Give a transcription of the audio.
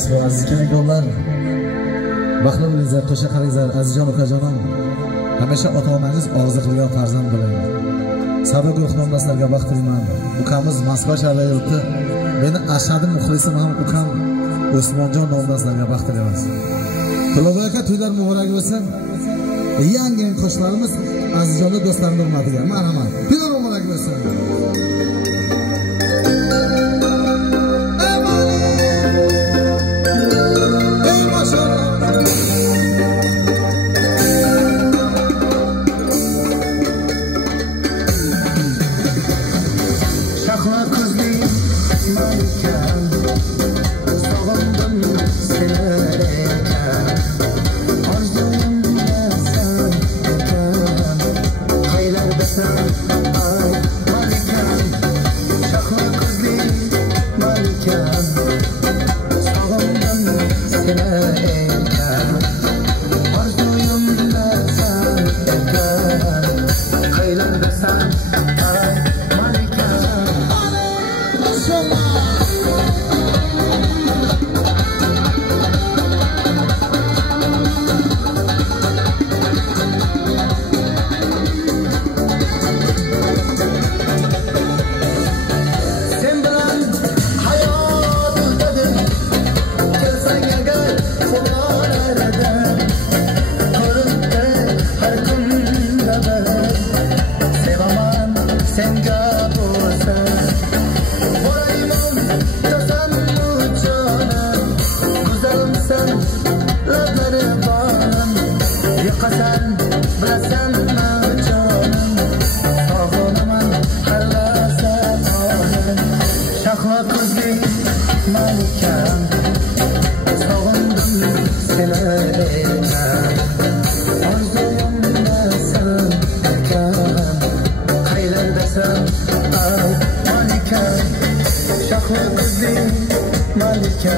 qaysi bir aziz akalar baxtli bo'linglar, qo'sha qaringlar azizjon ukajonim. Hamisha ota-onangiz orzu qilgan farzand bo'laylik. Sabr guruhdoshlarga baxt tilayman. Ukamiz Moskva shahri yurti. Meni ashadi muxlisim ham ukam Usmonjon nomdoslarga baxt tilaymiz. Tilobay aka to'ylar muborak bo'lsin. Yangi qo'shiqlarimiz azizjon do'stlarimning hurmatiga. Marhamat. To'ylar muborak bo'lsin. Malika